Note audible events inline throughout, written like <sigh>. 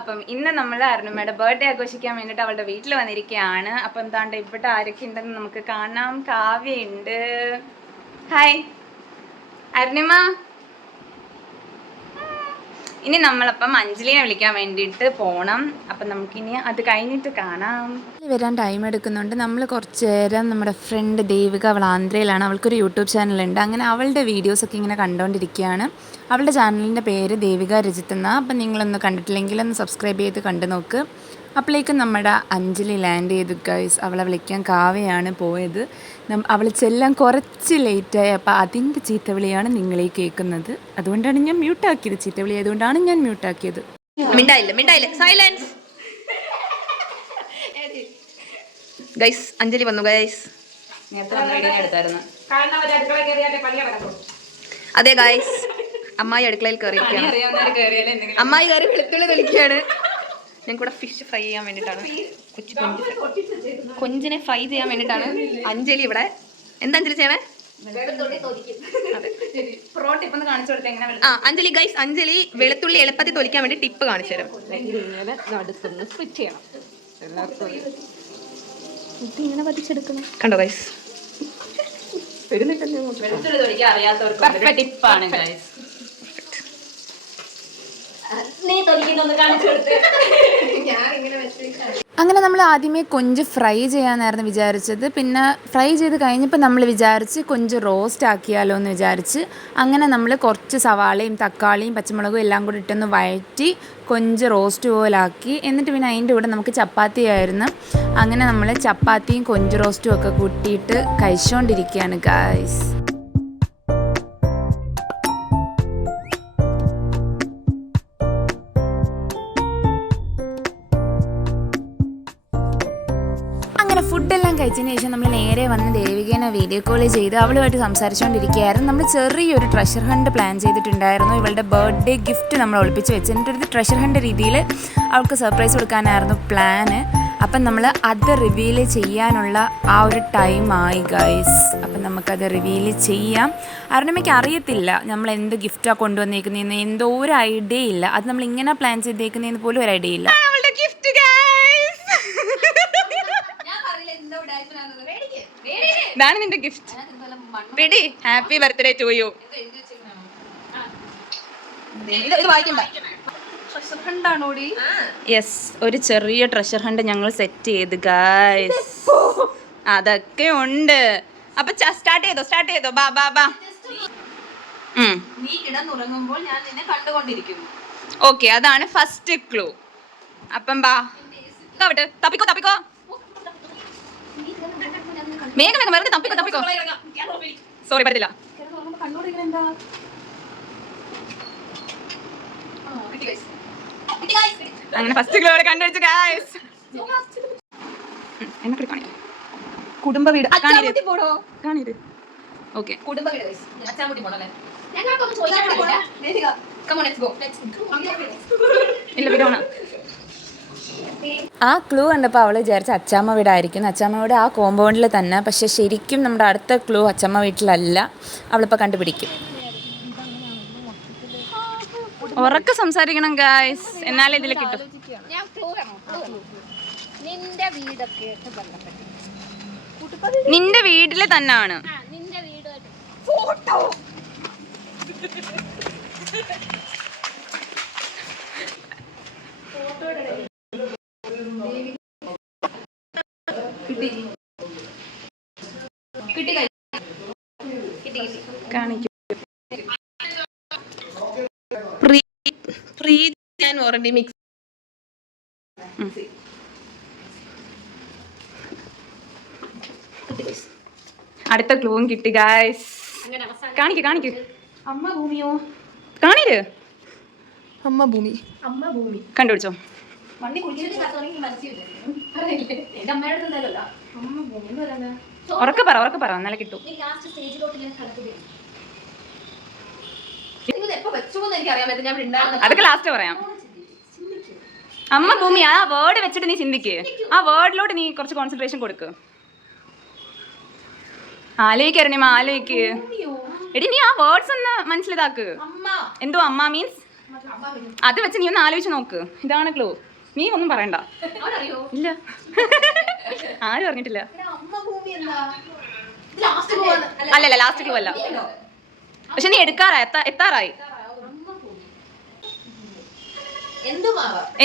അപ്പം ഇന്ന് നമ്മൾ അരുണിമയുടെ ബർത്ത്ഡേ ആഘോഷിക്കാൻ വേണ്ടിയിട്ട് അവളുടെ വീട്ടിൽ വന്നിരിക്കുകയാണ് അപ്പം എന്താണ്ട് ഇവിടെ ആരൊക്കെ ഉണ്ടെന്ന് നമുക്ക് കാണാം. കാവ്യ ഉണ്ട്. ഹായ് അരുണിമ ഇനി നമ്മളപ്പം അഞ്ജലിനെ വിളിക്കാൻ വേണ്ടിയിട്ട് പോകണം അപ്പം നമുക്കിനി അത് കഴിഞ്ഞിട്ട് കാണാം. വരാൻ ടൈം എടുക്കുന്നുണ്ട്. നമ്മൾ കുറച്ച് നേരം നമ്മുടെ ഫ്രണ്ട് ദേവിക അവൾ ആന്ധ്രയിലാണ്. അവൾക്കൊരു യൂട്യൂബ് ചാനലുണ്ട് അങ്ങനെ അവളുടെ വീഡിയോസൊക്കെ ഇങ്ങനെ കണ്ടുകൊണ്ടിരിക്കുകയാണ് അവളുടെ ചാനലിന്റെ പേര് ദേവിക രജിത്ത് എന്നാ. അപ്പം നിങ്ങളൊന്ന് കണ്ടിട്ടില്ലെങ്കിൽ ഒന്ന് സബ്സ്ക്രൈബ് ചെയ്ത് കണ്ടു നോക്ക് അപ്പോഴേക്കും നമ്മുടെ അഞ്ജലി ലാൻഡ് ചെയ്തു ഗൈസ് അവളെ വിളിക്കാൻ കാവയാണ് പോയത്. അവൾ ചെല്ലാൻ കുറച്ച് ലേറ്റായി അപ്പോൾ അതിന്റെ ചീത്തവിളിയാണ് നിങ്ങളെ കേൾക്കുന്നത് അതുകൊണ്ടാണ് ഞാൻ മ്യൂട്ടാക്കിയത് ചീത്തവിളി ആയതുകൊണ്ടാണ് ഞാൻ മ്യൂട്ടാക്കിയത് മിണ്ടായില്ല മിണ്ടായില്ല. സൈലൻസ് ഗൈസ് അഞ്ജലി വന്നു ഗൈസ് അതെ ഗൈസ് അമ്മായി അടുക്കളയിൽ കയറി അമ്മായി കയറി വെളുത്തുള്ളി തെളിക്കുകയാണ്. ഇവിടെ ഫിഷ് ഫ്രൈ ചെയ്യാൻ വേണ്ടിയിട്ടാണ്. കൊച്ചു കൊഞ്ച് കൊഞ്ചിനെ ഫ്രൈ ചെയ്യാൻ വേണ്ടിയിട്ടാണ് അഞ്ജലി ഇവിടെ. എന്താ അഞ്ജലി ചെയ്യണേ പ്രോട്ട് ഇപ്പം കാണിച്ചു കൊടുത്ത എങ്ങനെ ആ അഞ്ജലി ഗൈസ് അഞ്ജലി വെളുത്തുള്ളി എളുപ്പത്തിൽ തൊലിക്കാൻ വേണ്ടി ടിപ്പ് കാണിച്ചു തരാം. കണ്ടോ ഗൈസ് തൊലിക്കാൻ ഞാൻ ഇങ്ങനെ അങ്ങനെ നമ്മൾ ആദ്യമേ കൊഞ്ച് ഫ്രൈ ചെയ്യാനായിരുന്നു വിചാരിച്ചത്. പിന്നെ ഫ്രൈ ചെയ്ത് കഴിഞ്ഞപ്പോൾ നമ്മൾ വിചാരിച്ച് കൊഞ്ച് റോസ്റ്റ് ആക്കിയാലോ എന്ന് വിചാരിച്ച് അങ്ങനെ നമ്മൾ കുറച്ച് സവാളയും തക്കാളിയും പച്ചമുളകും എല്ലാം കൂടി ഇട്ടൊന്ന് വഴറ്റി കൊഞ്ച് റോസ്റ്റ് പോലാക്കി. എന്നിട്ട് പിന്നെ അതിന്റെ കൂടെ നമുക്ക് ചപ്പാത്തി ആയിരുന്നു. അങ്ങനെ നമ്മൾ ചപ്പാത്തിയും കൊഞ്ച് റോസ്റ്റും ഒക്കെ കൂട്ടിയിട്ട് കഴിച്ചുകൊണ്ടിരിക്കുകയാണ് ഗായ്സ് വീഡിയോ കോൾ ചെയ്ത് അവളുമായിട്ട് സംസാരിച്ചുകൊണ്ടിരിക്കുകയായിരുന്നു നമ്മൾ ചെറിയൊരു ട്രഷർ ഹണ്ട് പ്ലാൻ ചെയ്തിട്ടുണ്ടായിരുന്നു. ഇവളുടെ ബർത്ത്ഡേ ഗിഫ്റ്റ് നമ്മൾ ഒളിപ്പിച്ച് വെച്ച്. എന്നിട്ടൊരു ട്രഷർ ഹണ്ട് രീതിയിൽ അവൾക്ക് സർപ്രൈസ് കൊടുക്കാനായിരുന്നു പ്ലാന് അപ്പം നമ്മൾ അത് റിവീൽ ചെയ്യാനുള്ള ആ ഒരു ടൈം ആയി ഗൈസ് അപ്പം നമുക്കത് റിവീൽ ചെയ്യാം. അരുണമ്മയ്ക്ക് അറിയത്തില്ല നമ്മൾ എന്ത് ഗിഫ്റ്റാണ് കൊണ്ടുവന്നേക്കുന്നതെന്ന്. എന്തോ ഒരു ഐഡിയ ഇല്ല. അത് നമ്മൾ ഇങ്ങനെ പ്ലാൻ ചെയ്തേക്കുന്നതെന്ന് പോലും ഒരു ഐഡിയ ഇല്ല. ഗിഫ്റ്റ് ഇതാണ് നിന്റെ gift ready happy birthday to you yes ഒരു ചെറിയ ട്രഷർ ഹണ്ട് ഞങ്ങൾ സെറ്റ് ചെയ്ത് ഗായ്സ് അതൊക്കെ ഉണ്ട്. അപ്പൊ സ്റ്റാർട്ട് ചെയ്തോ സ്റ്റാർട്ട് ചെയ്തോ? ബാ ബാ ബാ. നീ കിടന്നുറങ്ങുമ്പോൾ ഞാൻ നിന്നെ കണ്ടുകൊണ്ടിരിക്കുന്നു ഓക്കെ അതാണ് ഫസ്റ്റ് ക്ലൂ അപ്പം ബാ. തപ്പിക്കോ തപ്പിക്കോ? വേഗം വേഗം വെറുതെ തപ്പിക്കോ. തപ്പിക്കോ സോറി പറ്റില്ല അങ്ങനെ ഫസ്റ്റ് ക്ലൂ കണ്ടുപിടിച്ചു ഗായ്സ് എന്നെ കാണിക്കാം. കുടുംബ വീട്. കാണിര് ഓക്കെ കുടുംബ വീട് ഇല്ല വിടോണ ആ ക്ലൂ കണ്ടപ്പോൾ അവൾ വിചാരിച്ച അച്ചാമ്മ വീടായിരിക്കും അച്ചാമ്മ വീട് ആ കോമ്പൗണ്ടിൽ തന്നെ. പക്ഷെ ശരിക്കും നമ്മുടെ അടുത്ത ക്ലൂ അച്ചമ്മ വീട്ടിലല്ല. അവളിപ്പോൾ കണ്ടുപിടിക്കും. ഉറക്കെ സംസാരിക്കണം ഗായ്സ് എന്നാലേ ഇതിൽ കിട്ടും. ഞാൻ ക്ലൂ വേണോ നിന്റെ വീട്ടിലെ തന്നെയാണ് ആ <laughs> നിന്റെ കിട്ടി കാണിക്കും പ്രീതി ഞാൻ ഓറഞ്ച് മിക്സ് അടുത്ത ക്ലൂവും കിട്ടി ഗായ്സ് കാണിക്കൂ കാണിക്കൂ. അമ്മ ഭൂമിയോ? കാണില്ലേ അമ്മ ഭൂമി അമ്മ ഭൂമി. കണ്ടുപിടിച്ചോ. മണ്ണി എന്റെ അമ്മയുടെ അമ്മ ഉറക്കെ പറ ഉറക്കെ പറ എന്നാലേ കിട്ടും. അതൊക്കെ ലാസ്റ്റ് പറയാം. അമ്മ ഭൂമി ആ വേർഡ് വെച്ചിട്ട് നീ ചിന്തിക്ക്. ആ വേർഡിലോട്ട് നീ കുറച്ച് കോൺസെൻട്രേഷൻ കൊടുക്ക്. ആലോചിക്ക് അരുണിമ ആലോചിക്ക് എടി നീ ആ വേർഡ്സ് ഒന്ന് മനസ്സിലിതാക്ക്. എന്തോ അമ്മ മീൻസ് അത് വെച്ച് നീ ഒന്ന് ആലോചിച്ച് നോക്ക്. ഇതാണ് ക്ലൂ നീ ഒന്നും പറയണ്ട ഇല്ല. ആരും അറിഞ്ഞിട്ടില്ല. അല്ല? ലാസ്റ്റ് ക്ലൂ അല്ല പക്ഷെ നീ എടുക്കാറായി എത്താ എത്താറായി.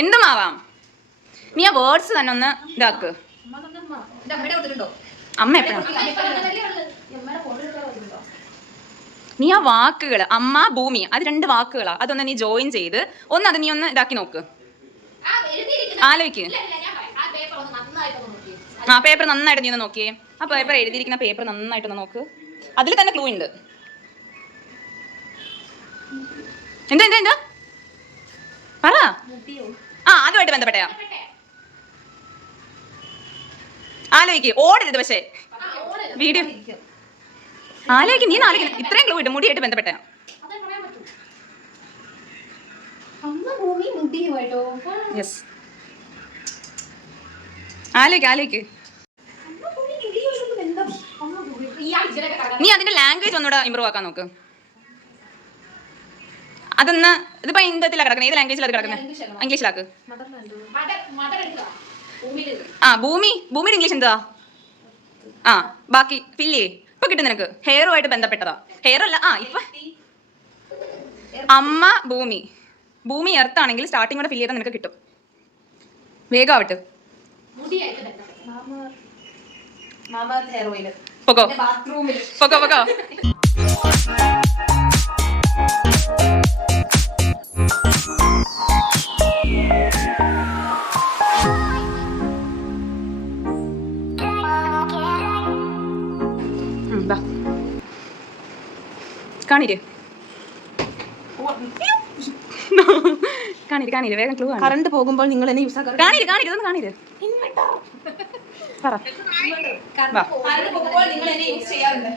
എന്തുമാവാം നീ ആ വേർഡ്സ് തന്നെ ഒന്ന് ഇതാക്ക്. അമ്മ എപ്പോഴാണ് നീ ആ വാക്കുകൾ അമ്മ ഭൂമി അത് രണ്ട് വാക്കുകളാ. അതൊന്ന് നീ ജോയിൻ ചെയ്ത് ഒന്ന് അത് നീ ഒന്ന് ഇതാക്കി നോക്ക്. ആലോചിക്ക്. ആ പേപ്പർ നന്നായിട്ട് നീ നോക്കിയേ. ആ പേപ്പർ എഴുതിയിരിക്കുന്ന പേപ്പർ നന്നായിട്ടൊന്ന് നോക്ക്. അതിൽ തന്നെ ക്ലൂ ഉണ്ട്. എന്താ എന്താ എന്താ? പറ. ആ അതുമായിട്ട് ബന്ധപ്പെട്ടയാ ആലോചിക്ക്. ഓടരുത് പക്ഷേ. വീഡിയോ. ആലോചിക്ക് നീ ആലോചിക്കണം ഇത്രയും ക്ലൂ ഇട്ട് മുടിയായിട്ട് ബന്ധപ്പെട്ടയാ യെസ് ആലോചിക്ക് ആലോചിക്ക് നീ അതിന്റെ ലാംഗ്വേജ് ഒന്നുകൂടെ ഇമ്പ്രൂവ് ആക്കാൻ നോക്ക്. അതൊന്ന് ഇതിപ്പോ ഇന്ത്യത്തിലാണ് കിടക്കുന്നത് ഏത് ലാംഗ്വേജിലാണ് കിടക്കുന്നത് ഇംഗ്ലീഷിലാക്ക് ആ ഭൂമി. ഭൂമിയുടെ ഇംഗ്ലീഷ് എന്താ ആ ബാക്കി ഫില്ലേ ഇപ്പൊ കിട്ടും നിനക്ക്. ഹെയറുമായിട്ട് ബന്ധപ്പെട്ടതാ. ഹെയർ അല്ല ആ ഇപ്പൊ. അമ്മ ഭൂമി. ഭൂമി എർത്താണെങ്കിൽ സ്റ്റാർട്ടിങ്ങോടെ ഫില്ല് ചെയ്താൽ നിനക്ക് കിട്ടും. വേഗം ആവട്ടെ. പൊക്കോ. പൊക്കോ പൊക്കോ. ഉം, ദാ. കാണിര്. കാണിര് കാണിര്. വേഗം ക്ലൂ കറണ്ട് പോകുമ്പോൾ നിങ്ങൾ എന്നെ യൂസ് ആക്കാൻ കാണിര് കാണിര് ഒന്ന് കാണിര്. പറ. വാ നിങ്ങൾ എന്നെ യൂസ് ചെയ്യാറുണ്ട്.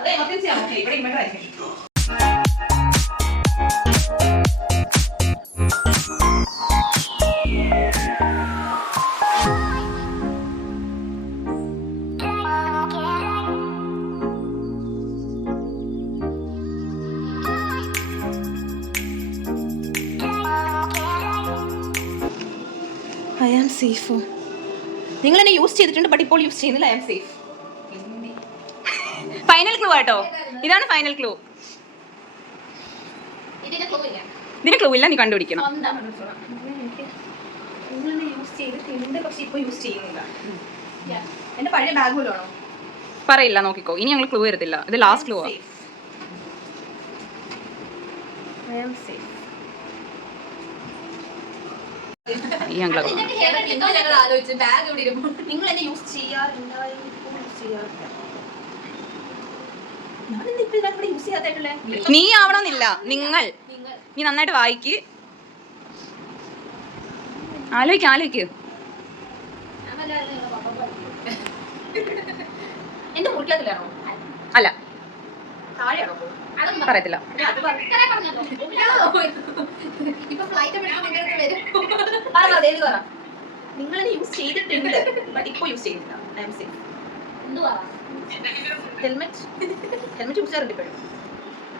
അത് എമർജൻസി ആണോ? ഇവിടെ ഇൻവെർട്ടർ ഇപ്പോൾ യൂസ് ചെയ്യുന്നില്ല I am safe final clue ആട്ടോ. ഇതാണ് ഫൈനൽ ക്ലൂ ഇതിന് ക്ലൂ ഇല്ല. നീ കണ്ടുപിടിക്കണം. ആണോ? പറയില്ല നോക്കിക്കോ. ഇനി ഞങ്ങൾ ക്ലൂ തരത്തില്ല ഇത് last clue I am safe ഈ ഞങ്ങൾ ഞങ്ങൾ ആലോചിച്ച് ബാഗ് എവിടെ ഇരുന്നു നിങ്ങൾ എന്നെ യൂസ് ചെയ്യാറുണ്ടായി യൂസ് ചെയ്യാറില്ല ഞാൻ എന്താ ഇപ്പൊ ഇതിനകത്ത് ചെയ്യാത്തല്ലേ നീ ആവണമെന്നില്ല. നിങ്ങൾ. നീ നന്നായിട്ട് വായിക്ക്. ആലോചിക്ക ആലോചിക്ക് എന്റെ അല്ല. പറയത്തില്ല. നിങ്ങൾ യൂസ് ചെയ്തിട്ടുണ്ട്. ബട്ട് ഇപ്പൊ യൂസ് ചെയ്യുന്നില്ല I am safe helmet helmet use ചെയ്യാറുണ്ട് ഇപ്പോഴും.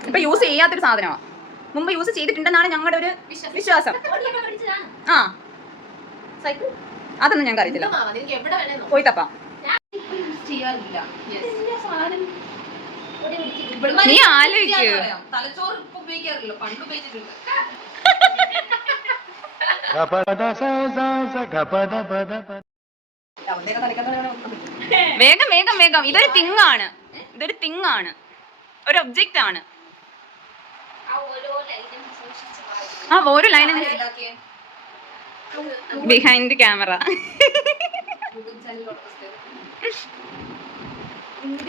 ഇപ്പൊ യൂസ് ചെയ്യാത്തൊരു സാധനമാണ് മുമ്പ് യൂസ് ചെയ്തിട്ടുണ്ടെന്നാണ് ഞങ്ങളുടെ ഒരു വിശ്വാസം. ആ. സൈക്കിൾ? അതൊന്നും ഞങ്ങൾക്ക് അറിയത്തില്ല പോയി തപ്പാം. ചെയ്യാറില്ല. നീ ആലോചിക്ക് തലച്ചോറ് ഇപ്പൊ ഉപയോഗിക്കാറില്ല പണ്ട് ഉപയോഗിച്ചിട്ടുണ്ട്. വേഗം വേഗം വേഗം. ഇതൊരു തിങ് ആണ് ഇതൊരു തിങ് ആണ്. ഒരു ഒബ്ജക്റ്റ് ആണ് ആ ഓരോ ലൈൻ ബിഹൈൻഡ് ക്യാമറ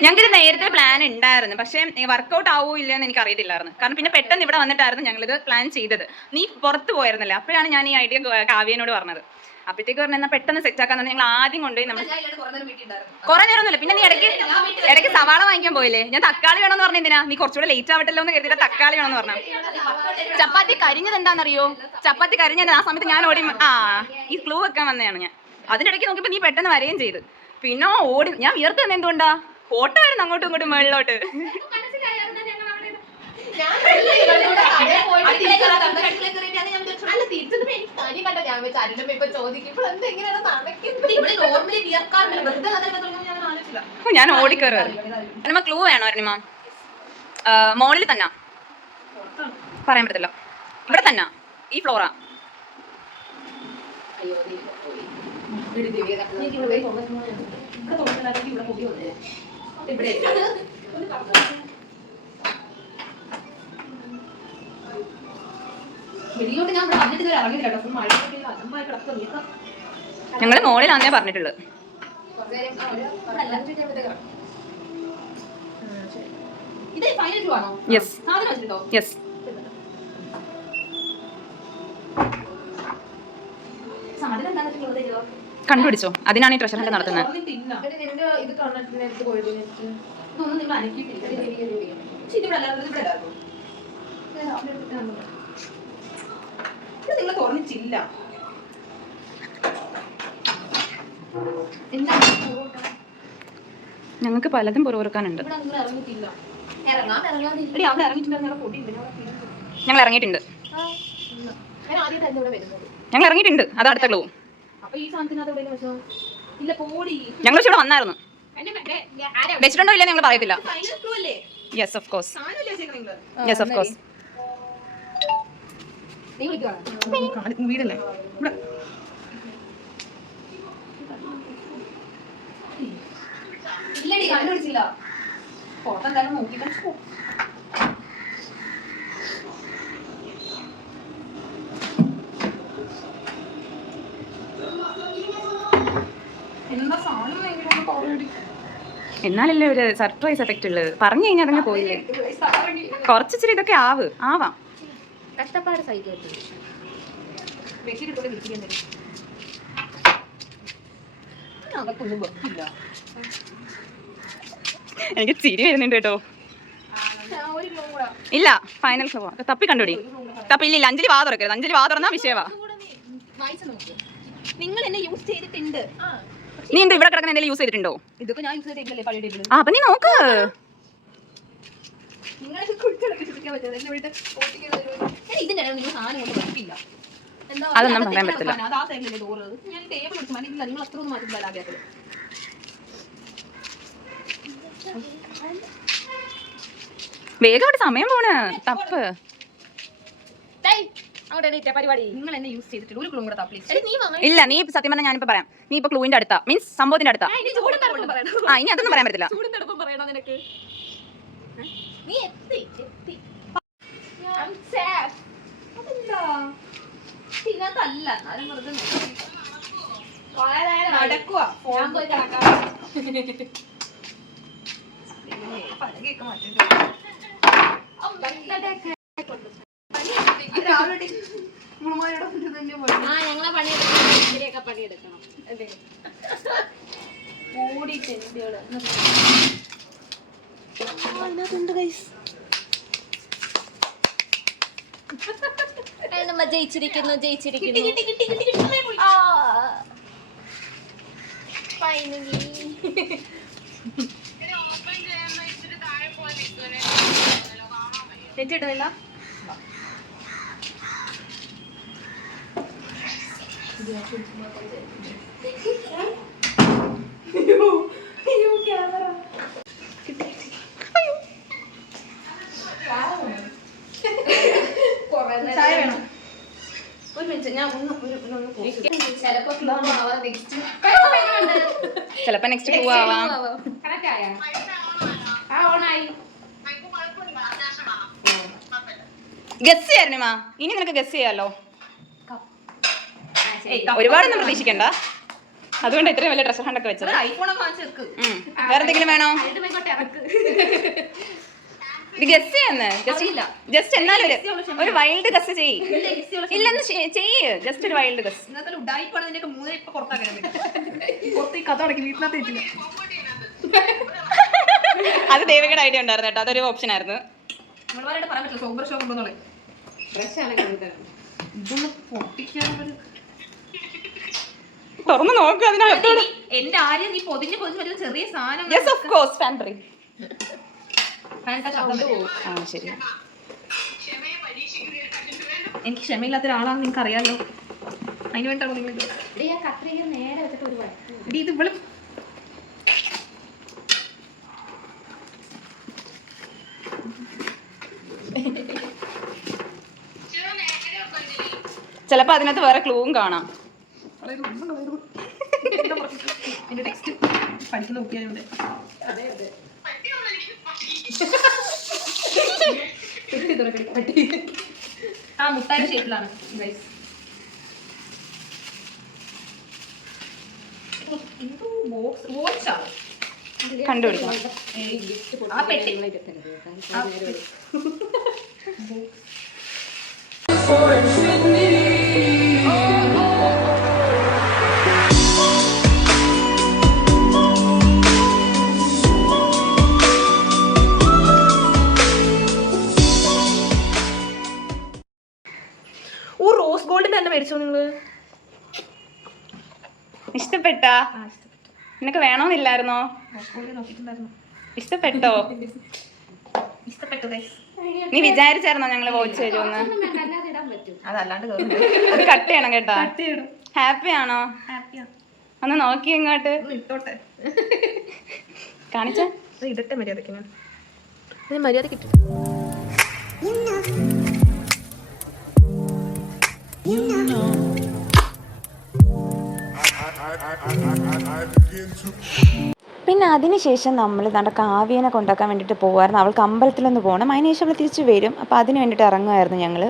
ഞങ്ങൾക്ക് നേരത്തെ പ്ലാൻ ഉണ്ടായിരുന്നു പക്ഷേ വർക്കൗട്ട് ആവോ ഇല്ല എന്ന് എനിക്ക് അറിയത്തില്ലായിരുന്നു കാരണം പിന്നെ പെട്ടെന്ന് ഇവിടെ വന്നിട്ടായിരുന്നു ഇത് പ്ലാൻ ചെയ്തത്. നീ പുറത്ത് പോയിരുന്നില്ല. അപ്പോഴാണ് ഞാൻ ഈ ഐഡിയ കാവ്യനോട് പറഞ്ഞത്. അപ്പോഴത്തേക്ക് പറഞ്ഞ എന്നാൽ പെട്ടെന്ന് സെറ്റ് ആക്കാൻ ഞങ്ങൾ ആദ്യം കൊണ്ടുപോയി നമ്മൾ കുറെ നേരമൊന്നുമില്ല. പിന്നെ നീ ഇടയ്ക്ക് ഇടയ്ക്ക് സവാള വാങ്ങിക്കാൻ പോയില്ലേ? ഞാൻ തക്കാളി വേണമെന്ന് പറഞ്ഞ എന്തിനാ? നീ കുറച്ചുകൂടെ ലേറ്റ് ആവട്ടല്ലോ എന്ന് കരുതിയിട്ട് തക്കാളി വേണമെന്ന് പറഞ്ഞു. ചപ്പാത്തി കരിഞ്ഞത് എന്താണെന്നറിയോ ചപ്പാത്തി കരിഞ്ഞത് ആ സമയത്ത് ഞാൻ ഓടി ആ ഈ ക്ലൂ വെക്കാൻ വന്നതാണ് ഞാൻ. അതിനിടയ്ക്ക് നോക്കിയപ്പോൾ നീ പെട്ടെന്ന് വരികയും ചെയ്തു. പിന്നെ ഓടി ഞാൻ വിയർത്ത് തന്നെ എന്തുകൊണ്ടാ? ഓട്ടമായിരുന്നു അങ്ങോട്ടും ഇങ്ങോട്ടും മേളിലോട്ട്. ഞാൻ കടയിൽ പോയിട്ട് അല്ല തിരിച്ചത് എനിക്ക് പനി കണ്ട ഞാൻ വെച്ച് അരുണമ്മ ഇപ്പൊ ചോദിക്കുമ്പോൾ എന്തെങ്ങനെയാണ് നടക്കുന്നത് ഇവിടെ നോർമലി വിയർക്കാറില്ല വെറുതെ കഥ തുടങ്ങുമ്പോൾ ഞാൻ ആലോചിച്ചില്ല ഓ, ഞാൻ ഓടിക്കയറുക അനിമ ക്ലൂ വേണോ അനിമ മോളിൽ തന്നെ. പറയാൻ പറ്റത്തില്ല. ഇവിടെ തന്നെ. ഈ ഫ്ലോറാ അയ്യോ ഇവിടെ. വെളിയിലോട്ട് ഞാൻ ഇവിടെ വന്നിട്ട് ഇതുവരെ ഇറങ്ങിയില്ല കേട്ടോ. ഫുൾ മഴ അന്നമായി കിടക്കുക നീക്കം ഞങ്ങൾ മോളിലാന്നേ പറഞ്ഞിട്ടുള്ളത് ഇത് ഫൈനൽ ടു ആണോ? യെസ് സാധനം യെസ് സാധനം എന്താണെന്ന് വെച്ചിട്ടുള്ളത്? കണ്ടുപിടിച്ചോ? അതിനാണ് ഈ ട്രഷർ ഹണ്ട് നടത്തുന്നത്. നിങ്ങൾ ഞങ്ങൾക്ക് പലതും പുറവെറുക്കാനുണ്ട് ഞങ്ങൾ ഇറങ്ങിയിട്ടുണ്ട്. ഞാൻ ആദ്യം തന്നെ ഇവിടെ വരുന്നത്. ഞങ്ങൾ ഇറങ്ങിയിട്ടുണ്ട്. അത് അടുത്ത ക്ലൂ ഞങ്ങൾ ഇവിടെ വന്നായിരുന്നു. വെച്ചിട്ടുണ്ടോ ഇല്ല ഞങ്ങൾ പറയത്തില്ല. Yes of course yes of course വീടല്ലേ? ഇല്ലടി കണ്ടുപിടിച്ചില്ല പുറത്തെന്തായാലും നോക്കി കഴിച്ചു എന്താ സാധനം എങ്ങനെ പറയടി എന്നാലല്ലേ ഒരു സർപ്രൈസ് എഫക്റ്റ് ഉള്ളത്? പറഞ്ഞു കഴിഞ്ഞാൽ അതങ്ങ് പോയില്ലേ കുറച്ചിച്ചിരി ഇതൊക്കെ ആവ് ആവാം. കഷ്ടപ്പാട് എനിക്ക് ചിരി വരുന്നുണ്ട് കേട്ടോ. ഒരു കിലോ കൂടെ. ഇല്ല ഫൈനൽ തപ്പി കണ്ടുപിടി തപ്പി ഇല്ല ഇല്ല അഞ്ജലി വാ തുറക്കരുത്. അഞ്ജലി വാ തുറന്നാ വിഷയവാ. വായിച്ചു നോക്ക്. നിങ്ങൾ എന്നെ യൂസ് ചെയ്തിട്ടുണ്ട്. ആ. നീ എന്താ ഇവിടെ കിടക്കുന്ന എന്തെങ്കിലും യൂസ് ചെയ്തിട്ടുണ്ടോ? ഇതൊക്കെ ഞാൻ യൂസ് ചെയ്തിട്ടില്ലേ ആ അപ്പൊ നീ നോക്ക് അതൊന്നും പറയാൻ പറ്റില്ല. വേഗം അവിടെ സമയം പോണ്. തപ്പ്. ഇല്ല നീ സത്യം പറഞ്ഞാൽ ഞാനിപ്പോ പറയാം. നീ ഇപ്പൊ ക്ലൂവിന്റെ അടുത്താ. മീൻസ് സംഭവത്തിന്റെ അടുത്താ. ആ ഇനി അതൊന്നും പറയാൻ പറ്റില്ല രാവിലെ. ആ ഞങ്ങളെ പണിയെടുക്കണം. അതെ. ചെണ്ടികൾ. ജയിച്ചിരിക്കുന്നു ജയിച്ചിരിക്കുന്നു. കിട്ടി, കിട്ടി, കിട്ടി, കിട്ടി, സമയം പോയി. ആ. Finally. നെറ്റ് ഇടുന്നില്ല ചായ വേണം ഒരു മിനിറ്റ് ഞാൻ ഒന്ന് ഒരു ഒന്ന് ഒന്ന് pause ചെയ്യ്. ചിലപ്പോ നെക്സ്റ്റ് പോവാം ഗസ് ചെയ്യായിരുന്നു മാ ഇനി നിനക്ക് ഗസ് ചെയ്യാലോ. ഒരുപാടൊന്നും പ്രതീക്ഷിക്കണ്ട. അതുകൊണ്ട് ഇത്രയും വലിയ ഡ്രസ്സർ ഹാൻഡൊക്കെ വെച്ചത്. വേറെ എന്തെങ്കിലും വേണോ? ഇത് ഗസ് ചെയ്യാന്ന്. ജസ്റ്റ് എന്നാലും ഒരു- ഒരു വൈൽഡ് ഗസ് ചെയ്യ്. ഇല്ലെന്ന് ചെയ്യ്. ജസ്റ്റ് ഒരു വൈൽഡ് ഗസ്. അത് ദേവികയുടെ ഐഡിയ ഉണ്ടായിരുന്നു കേട്ടോ. അതൊരു ഓപ്ഷൻ ആയിരുന്നു. പറയാൻ പറ്റില്ല സൂപ്പർ ഷോപ്പ് ഇതൊന്ന് പൊട്ടിക്കാൻ തുറന്ന് നോക്ക് അതിനകത്തോട്. എന്റെ ആര്യം നീ പൊതിഞ്ഞ് പൊതിഞ്ഞ് പറ്റുന്ന ചെറിയ സാധനം യെസ് ഓഫ് കോഴ്സ് ഫാൻട്രി വേണ്ട, ശബ്ദം വരും. ആ ശരി. എനിക്ക് ക്ഷമയില്ലാത്ത ഒരാളാണെന്ന് നിങ്ങൾക്ക് അറിയാമല്ലോ അതിന് വേണ്ടിയാണ് നിങ്ങൾ ഇത്? ഇത് ഇവൾ ചിലപ്പോൾ അതിനകത്ത് വേറെ ക്ലൂവും കാണാം. പഠിക്കുന്ന പെട്ടി. ആ മുട്ടായുടെ ഷേപ്പിലാണ് ഗൈസ് കണ്ടുപിടിക്കണം. ആ പെട്ടി. ഗോൾഡ് ഇഷ്ടപ്പെട്ടോ? നീ വിചാരിച്ചായിരുന്നോ ഞങ്ങൾ വോച്ച് വരുമെന്ന് അത് കട്ട് ചെയ്യണം കേട്ടോ. ഹാപ്പി ആണോ? ഹാപ്പിയാണ് ഒന്ന് നോക്കി ഇങ്ങോട്ട് കാണിച്ച. ഇടട്ടെ മര്യാദയ്ക്ക് ഞാൻ. മര്യാദ കിട്ടി പിന്നെ അതിനുശേഷം നമ്മൾ നമ്മുടെ കാവ്യനെ കൊണ്ടാക്കാൻ വേണ്ടിട്ട് പോകുമായിരുന്നു അവൾക്ക് അമ്പലത്തിലൊന്ന് പോകണം അതിനുശേഷം അവൾ തിരിച്ചു വരും. അപ്പോൾ അതിന് വേണ്ടിട്ട് ഇറങ്ങുമായിരുന്നു ഞങ്ങൾ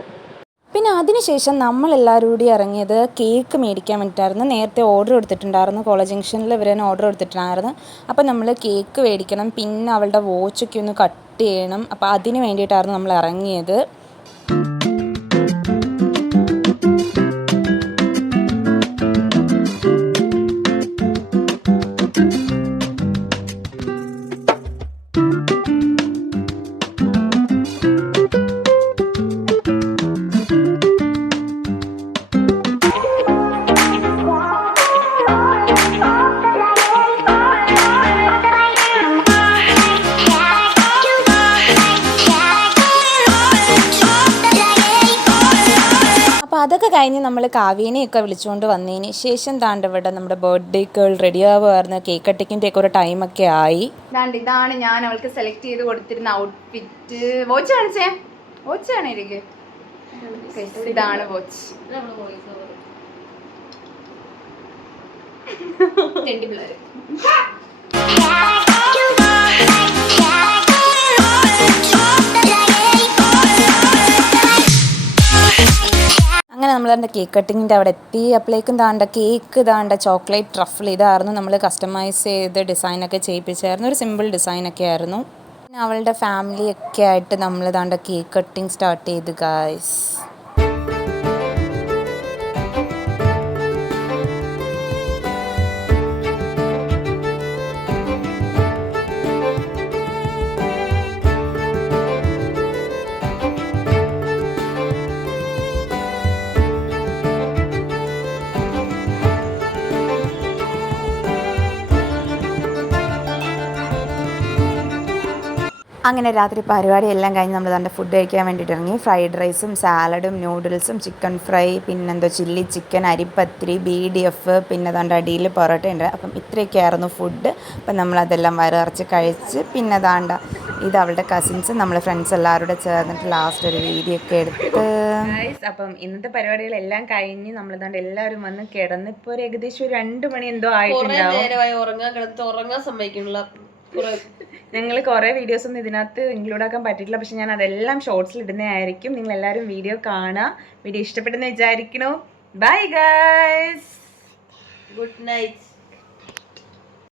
പിന്നെ അതിനുശേഷം നമ്മളെല്ലാവരും കൂടി ഇറങ്ങിയത് കേക്ക് മേടിക്കാൻ വേണ്ടിയിട്ടായിരുന്നു. നേരത്തെ ഓർഡർ കൊടുത്തിട്ടുണ്ടായിരുന്നു. കോളേജ് ജംഗ്ഷനിൽ ഇവർ തന്നെ ഓർഡർ കൊടുത്തിട്ടുണ്ടായിരുന്നു. അപ്പോൾ നമ്മൾ കേക്ക് മേടിക്കണം. പിന്നെ അവളുടെ വാച്ചൊക്കെ ഒന്ന് കട്ട് ചെയ്യണം. അപ്പോൾ അതിന് വേണ്ടിയിട്ടായിരുന്നു നമ്മൾ ഇറങ്ങിയത്. കഴിഞ്ഞ് നമ്മൾ കാവ്യനെയൊക്കെ വിളിച്ചുകൊണ്ട് വന്നതിന് ശേഷം താണ്ട് ഇവിടെ നമ്മുടെ ബർത്ത്ഡേ കേൾ റെഡി ആവുമായിരുന്നു കേക്ക് കട്ടിങ്ങിന്റെ ഒക്കെ ഒരു ടൈമൊക്കെ ആയി. താണ്ട് ഇതാണ് ഞാൻ അവൾക്ക് സെലക്ട് ചെയ്ത് കൊടുത്തിരുന്ന ഔട്ട്ഫിറ്റ് വാച്ച് കാണിച്ചേ? വാച്ച് ആണ് എനിക്ക്. ഇതാണ് വാച്ച് വോയിസ് അങ്ങനെ നമ്മൾ അതിന്റെ കേക്ക് കട്ടിങ്ങിന്റെ അവിടെ എത്തി. അപ്പോഴേക്കും താണ്ട കേക്ക് താണ്ട ചോക്ലേറ്റ് ട്രഫിൾ ഇതായിരുന്നു നമ്മൾ കസ്റ്റമൈസ് ചെയ്ത് ഡിസൈനൊക്കെ ചെയ്യിപ്പിച്ചായിരുന്നു. ഒരു സിമ്പിൾ ഡിസൈനൊക്കെ ആയിരുന്നു. പിന്നെ അവളുടെ ഫാമിലിയൊക്കെ ആയിട്ട് നമ്മൾ താണ്ട കേക്ക് കട്ടിങ് സ്റ്റാർട്ട് ചെയ്ത് ഗായ്സ് അങ്ങനെ രാത്രി പരിപാടി എല്ലാം കഴിഞ്ഞ് നമ്മൾ തന്റെ ഫുഡ് കഴിക്കാൻ വേണ്ടിയിട്ട് ഇറങ്ങി. ഫ്രൈഡ് റൈസും സാലഡും നൂഡിൽസും ചിക്കൻ ഫ്രൈ പിന്നെന്തോ ചില്ലി ചിക്കൻ അരിപ്പത്തിരി ബി ഡി എഫ് പിന്നെ തന്റെ അടിയിൽ പൊറോട്ട ഉണ്ട് അപ്പം ഇത്രയൊക്കെ ആയിരുന്നു ഫുഡ് അപ്പം നമ്മളതെല്ലാം വയറിറച്ച് കഴിച്ച് പിന്നെ താണ്ട ഇത് അവളുടെ കസിൻസ് നമ്മൾ ഫ്രണ്ട്സ് എല്ലാവരും കൂടെ ചേർന്നിട്ട് ലാസ്റ്റ് ഒരു വീഡിയോ ഒക്കെ എടുത്ത്. അപ്പം ഇന്നത്തെ പരിപാടികളെല്ലാം കഴിഞ്ഞ് നമ്മൾ താണ്ട് എല്ലാവരും വന്ന് കിടന്ന് ഇപ്പോൾ ഒരു ഏകദേശം ഒരു രണ്ട് മണി എന്തോ ആയിട്ടുണ്ടാവും. നേരമായി ഉറങ്ങാൻ കിടന്ന് ഉറങ്ങാൻ സമ്മതിക്കുന്നില്ല. ഞങ്ങൾ കുറേ വീഡിയോസ് ഒന്നും ഇതിനകത്ത് ഇൻക്ലൂഡ് ആക്കാൻ പറ്റിയിട്ടില്ല. പക്ഷെ ഞാൻ അതെല്ലാം ഷോർട്സിൽ ഇടുന്നതായിരിക്കും. നിങ്ങൾ എല്ലാവരും വീഡിയോ കാണുക. വീഡിയോ ഇഷ്ടപ്പെട്ടെന്ന് വിചാരിക്കണോ ബൈ ഗൈസ് ഗുഡ് നൈറ്റ്